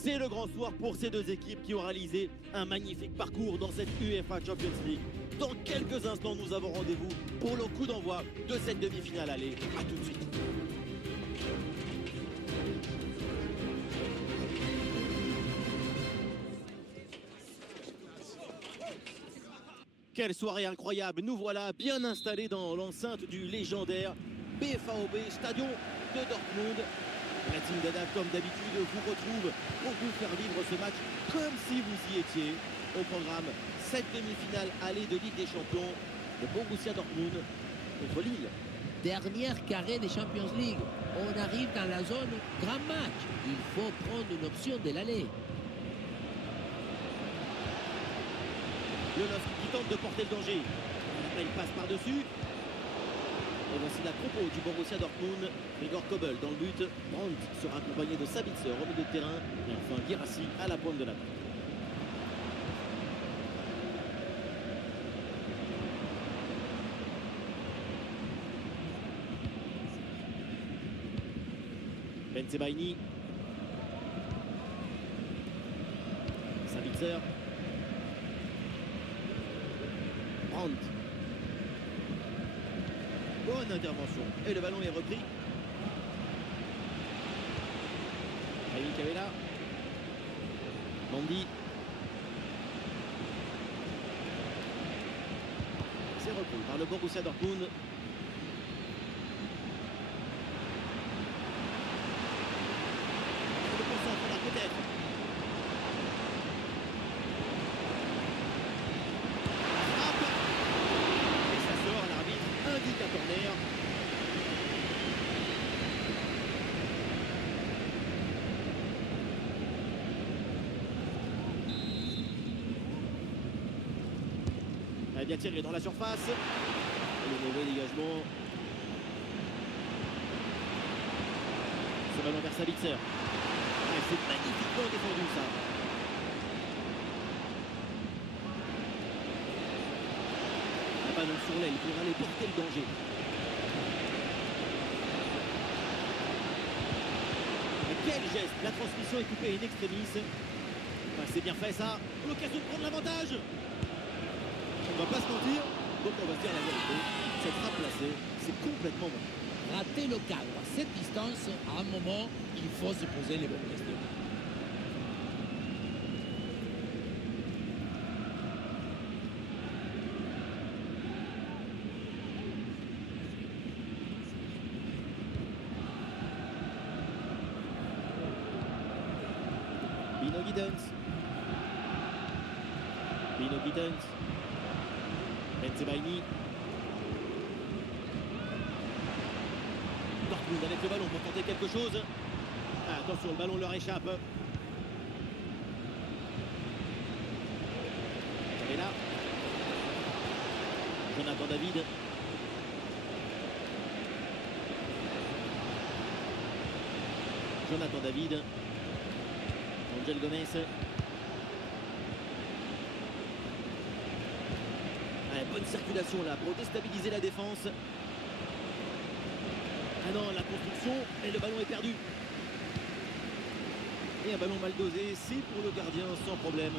C'est le grand soir pour ces deux équipes qui ont réalisé un magnifique parcours dans cette UEFA Champions League. Dans quelques instants, nous avons rendez-vous pour le coup d'envoi de cette demi-finale. Allez, à tout de suite. Quelle soirée incroyable, nous voilà bien installés dans l'enceinte du légendaire BVB Stadion de Dortmund. La team d'Adam, comme d'habitude, vous retrouve pour vous faire vivre ce match comme si vous y étiez. Au programme, cette demi-finale allée de Ligue des Champions, de Borussia Dortmund contre Lille. Dernière carré des Champions League. On arrive dans la zone grand match. Il faut prendre une option de l'aller. Le Loft qui tente de porter le danger. Il passe par-dessus. Et voici la compo du Borussia Dortmund. Gregor Kobel dans le but. Brandt sera accompagné de Sabitzer au milieu de terrain. Et enfin Guirassy à la pointe de la balle. Bensebaini. Sabitzer. Brandt. Bonne intervention. Et le ballon est repris. Rémi Cavella. Mandy. C'est repris par le Borussia Dortmund. Le concentre là peut-être. Indique un corner. Elle a bien tiré dans la surface. Le mauvais dégagement. Ce ballon vers Sabitzer. C'est magnifiquement défendu ça. Ballon sur l'aile pour aller porter le danger. Quel geste! La transmission est coupée in extremis. C'est bien fait ça. L'occasion de prendre l'avantage. On va pas se mentir, donc on va se dire la vérité. Cette frappe placée, c'est complètement bon. Rater le cadre à cette distance, à un moment, il faut se poser les bonnes questions. Bino Giddens. Bino Giddens. Bensebaini. Dortmund avec le ballon pour tenter quelque chose. Ah, attention, le ballon leur échappe. Et là, Jonathan David. Jonathan David. Angel Gomez. Ouais, bonne circulation là pour déstabiliser la défense. Ah non, la construction et le ballon est perdu. Et un ballon mal dosé, c'est pour le gardien sans problème.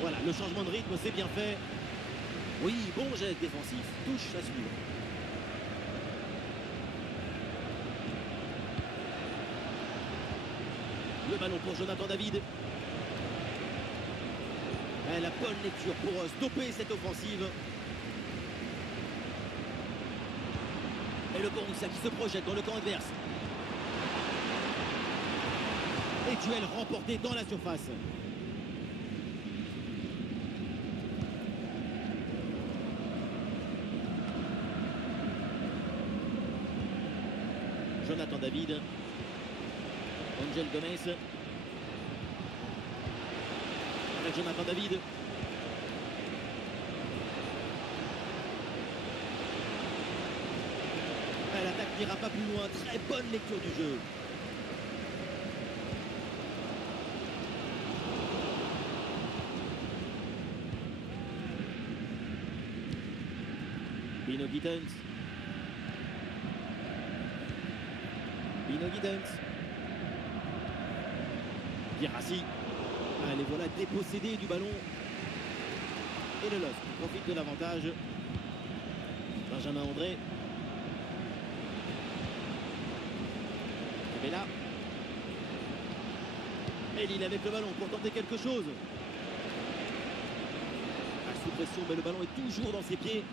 Voilà, le changement de rythme, c'est bien fait. Oui, bon geste défensif, touche à suivre. Le ballon pour Jonathan David. Et la bonne lecture pour stopper cette offensive. Et le Borussia qui se projette dans le camp adverse. Et duel remporté dans la surface. Jonathan David. Angel Gomez. Avec Jonathan David. L'attaque n'ira pas plus loin. Très bonne lecture du jeu. Bino Gittens. Bino Gittens. Guirassy. Les voilà dépossédés du ballon. Et le LOSC profite de l'avantage. Benjamin André. Et là. Et Lille avec le ballon pour tenter quelque chose. Sous pression, mais le ballon est toujours dans ses pieds.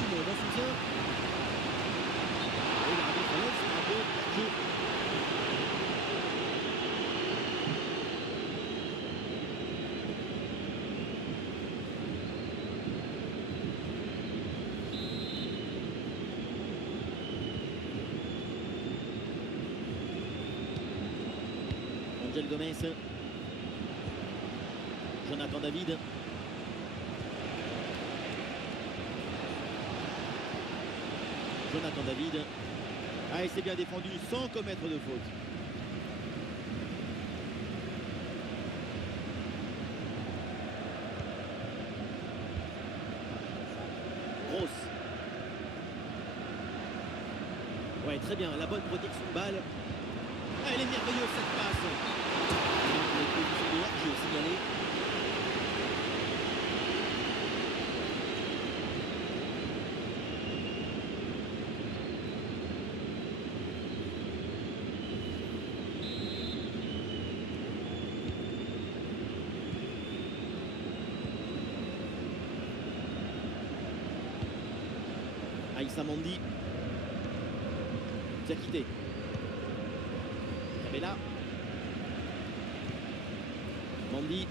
Du monde en soutien. Et l'arbitre lève son drapeau. Jeu. Angel Gomez. Jonathan David. Jonathan David. Ah, il s'est bien défendu sans commettre de faute. Grosse. Ouais, très bien. La bonne protection de balle. Ah, elle est merveilleuse cette passe. Les positions de hors-jeu signalées. Aïssa Mandi. Diakité. Cabella. Mandi.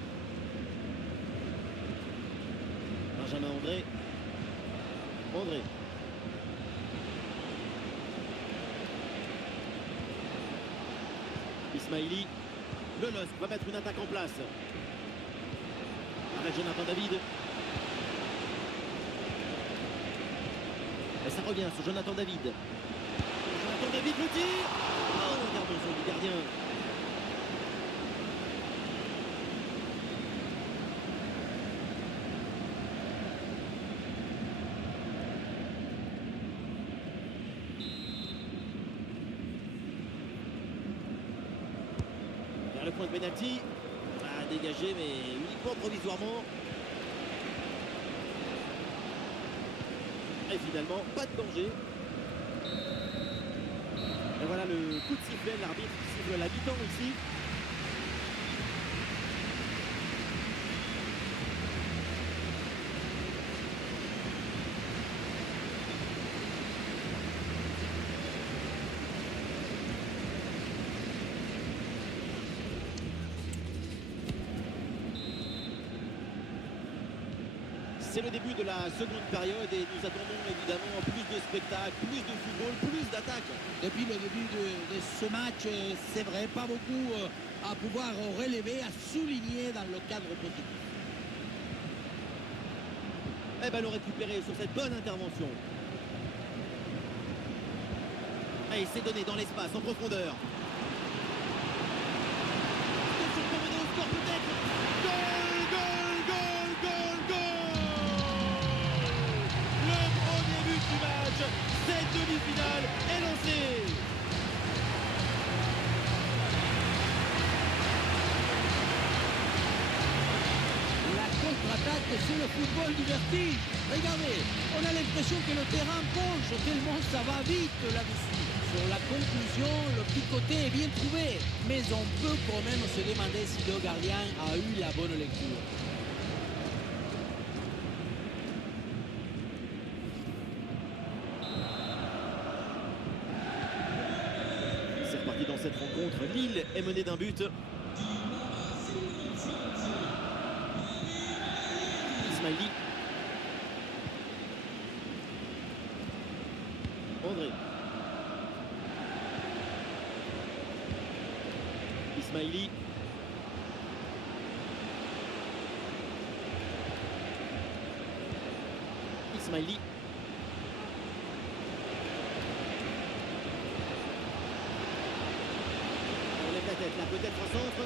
Benjamin André. André. Ismaili. Le LOSC va mettre une attaque en place. Avec Jonathan David. Et ça revient sur Jonathan David. Jonathan David le tir. Oh, l'intervention du gardien. Vers le point de pénalty. Dégagé, mais uniquement provisoirement. Et finalement, pas de danger. Et voilà le coup de sifflet, l'arbitre qui siffle la mi-temps ici. C'est le début de la seconde période et nous attendons évidemment plus de spectacle, plus de football, plus d'attaque. Depuis le début de ce match, c'est vrai, pas beaucoup à pouvoir relever, à souligner dans le cadre positif. Et ballon récupéré sur cette bonne intervention. Et il s'est donné dans l'espace, en profondeur. Attention pour mener au score peut-être. Goal, goal, goal, goal, goal. Le premier but du match. Cette demi-finale est lancée. La contre-attaque sur le football du vertige. Regardez, on a l'impression que le terrain penche tellement ça va vite là-dessus. Sur la conclusion, le petit côté est bien trouvé, mais on peut quand même se demander si le gardien a eu la bonne lecture. C'est reparti dans cette rencontre. Lille est menée d'un but. Ismaili. André. Ismaili. Ismaili. On lève la tête là, peut-être un centre.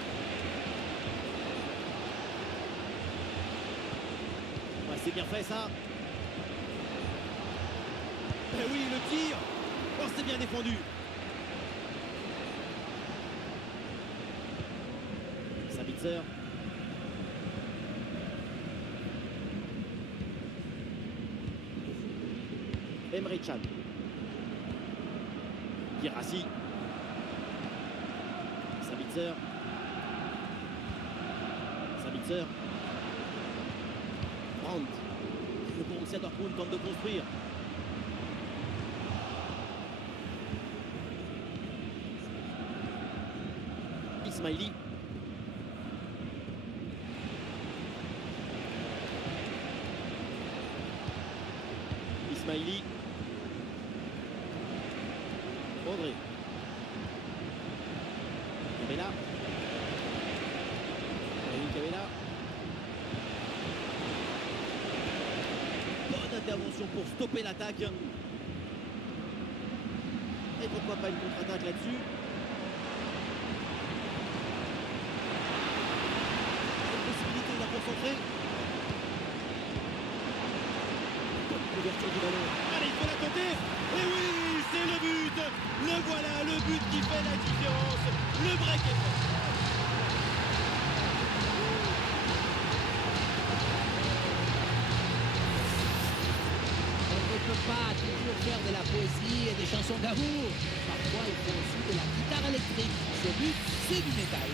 c'est bien fait ça. Eh oui, le tir. Oh, c'est bien défendu. Sabitzer. Emre Can. Guirassy. Sabitzer. Sabitzer. Brandt. Le Borussia Dortmund tente de construire. Ismaili. Ismaili. André. Cabella. Cabella. Bonne intervention pour stopper l'attaque. Et pourquoi pas une contre-attaque là-dessus. Possibilité de la concentrer. Bonne couverture du ballon. Allez, il faut la tenter. Et oui, c'est le but. Le voilà, le but qui fait la différence. Le break est fait. On ne peut pas toujours faire de la poésie et des chansons d'amour. Parfois, il faut aussi de la guitare électrique. Ce but, c'est du métal.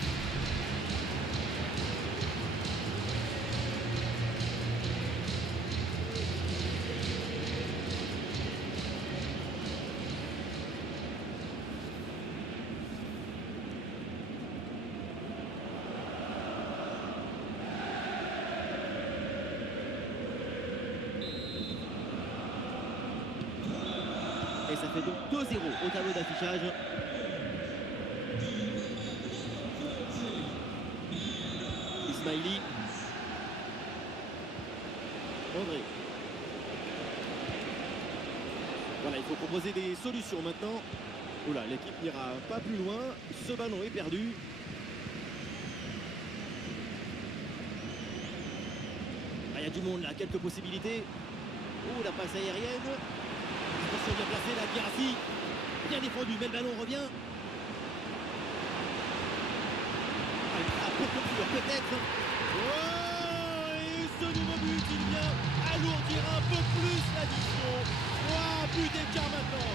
Et ça fait donc 2-0 au tableau d'affichage. Ismaili. André. Voilà, il faut proposer des solutions maintenant. Oula, l'équipe n'ira pas plus loin. Ce ballon est perdu. Il y a du monde là, quelques possibilités. Oh, la passe aérienne. Attention, bien placé là, Guirassy. Bien défendu, mais le ballon revient. Ah, pour conclure, peut-être. Oh, et ce nouveau but, il vient alourdir un peu plus l'addition. 3 buts d'écart maintenant.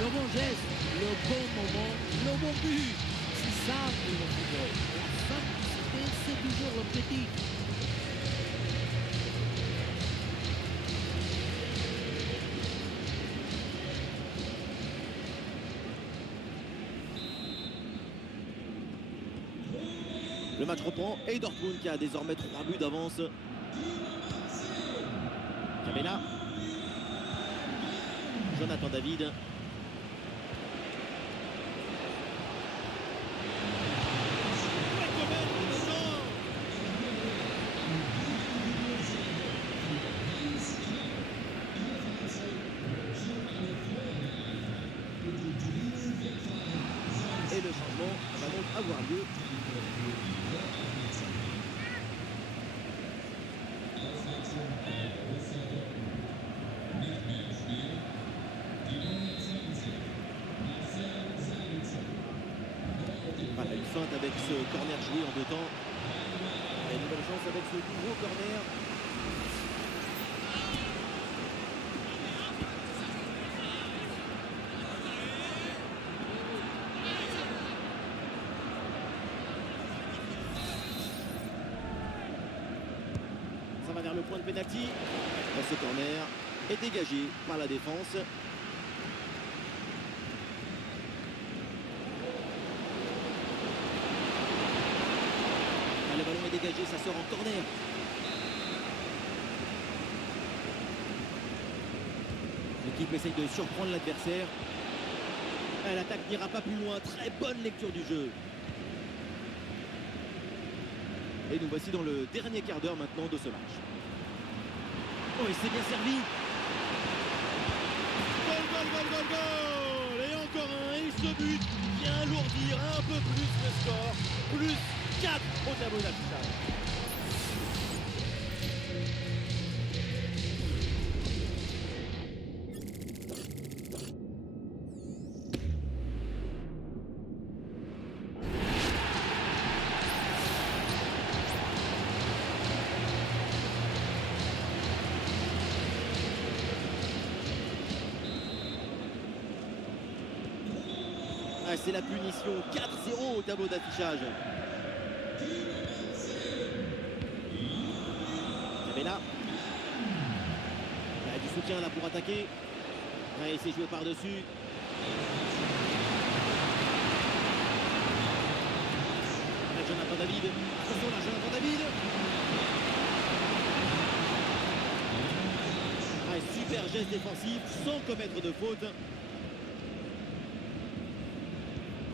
Le bon geste, le bon moment, le bon but. C'est simple le football. La simplicité, c'est toujours l'objectif. Le match reprend et Dortmund qui a désormais 3 buts d'avance. Cabella. Jonathan David. Et le changement va donc avoir lieu. Voilà, une feinte avec ce corner joué en 2 temps. Et une nouvelle chance avec ce nouveau corner. Ça va vers le point de pénalty. Ce corner est dégagé par la défense. Le ballon est dégagé, ça sort en corner. L'équipe essaye de surprendre l'adversaire. L'attaque n'ira pas plus loin. Très bonne lecture du jeu. Et nous voici dans le dernier quart d'heure maintenant de ce match. Oh, il s'est bien servi. Goal, goal, goal, goal, goal. Et encore un et ce but vient alourdir un peu plus le score. Plus 4 au tableau d'affichage. Ah, c'est la punition, 4-0 au tableau d'affichage. Tabella. Il y a du soutien là pour attaquer. Ouais, il s'est joué par-dessus. Avec Jonathan David. Attention là, Jonathan David. Ah, super geste défensif sans commettre de faute.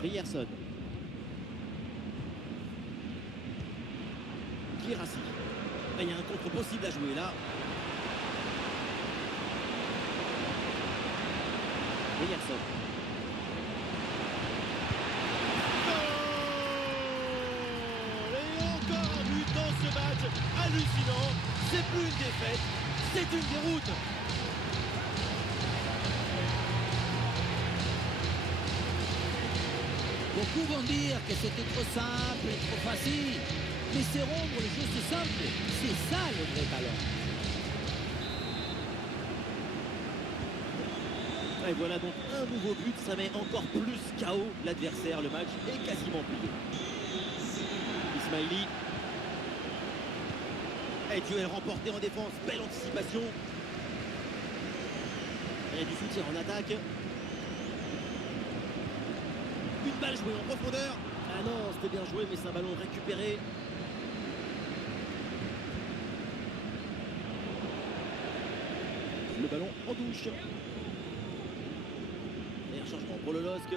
Ryerson. Guirassy. Il y a un contre possible à jouer là. Ryerson. Et encore un but dans ce match hallucinant. C'est plus une défaite, c'est une déroute. Beaucoup vont dire que c'était trop simple et trop facile. Mais c'est rendre les choses simples. C'est ça le vrai ballon. Et voilà donc un nouveau but, ça met encore plus KO l'adversaire. Le match est quasiment plié. Ismaili. Et duel remporté en défense, belle anticipation. Il y a du soutien en attaque. Une balle jouée en profondeur. Ah non, c'était bien joué, mais c'est un ballon récupéré. Le ballon en touche. Et un changement pour le LOSC.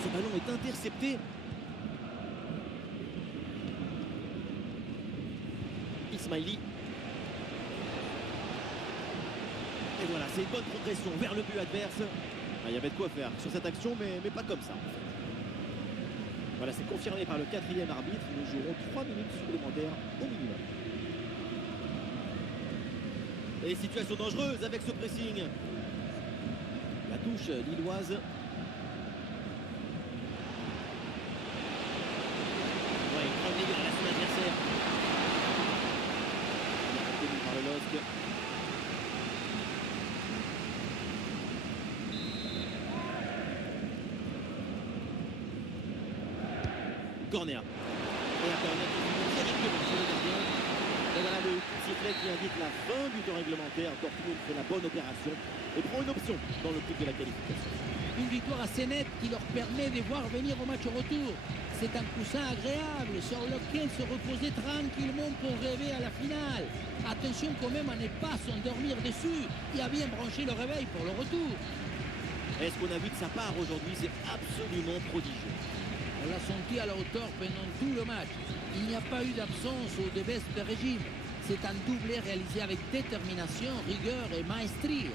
Ce ballon est intercepté. Ismaili. Et voilà, c'est une bonne progression vers le but adverse. Ah, il y avait de quoi faire sur cette action, mais pas comme ça. En fait. Voilà, c'est confirmé par le 4e arbitre. Nous jouerons 3 minutes supplémentaires au minimum. Et situation dangereuse avec ce pressing. La touche lilloise. Ouais, il prend le dégât à son adversaire. Tenu par le LOSC. Corner. Et un corner qui finit directement sur le gardien. Et voilà le coup de sifflet qui indique la fin du temps réglementaire. Dortmund fait la bonne opération et prend une option dans l'optique de la qualification. Une victoire assez nette qui leur permet de voir venir au match retour. C'est un coussin agréable sur lequel se reposer tranquillement pour rêver à la finale. Attention quand même à ne pas s'endormir dessus et à bien brancher le réveil pour le retour. Et ce qu'on a vu de sa part aujourd'hui, c'est absolument prodigieux. On l'a senti à la hauteur pendant tout le match. Il n'y a pas eu d'absence ou de baisse de régime. C'est un doublé réalisé avec détermination, rigueur et maestria.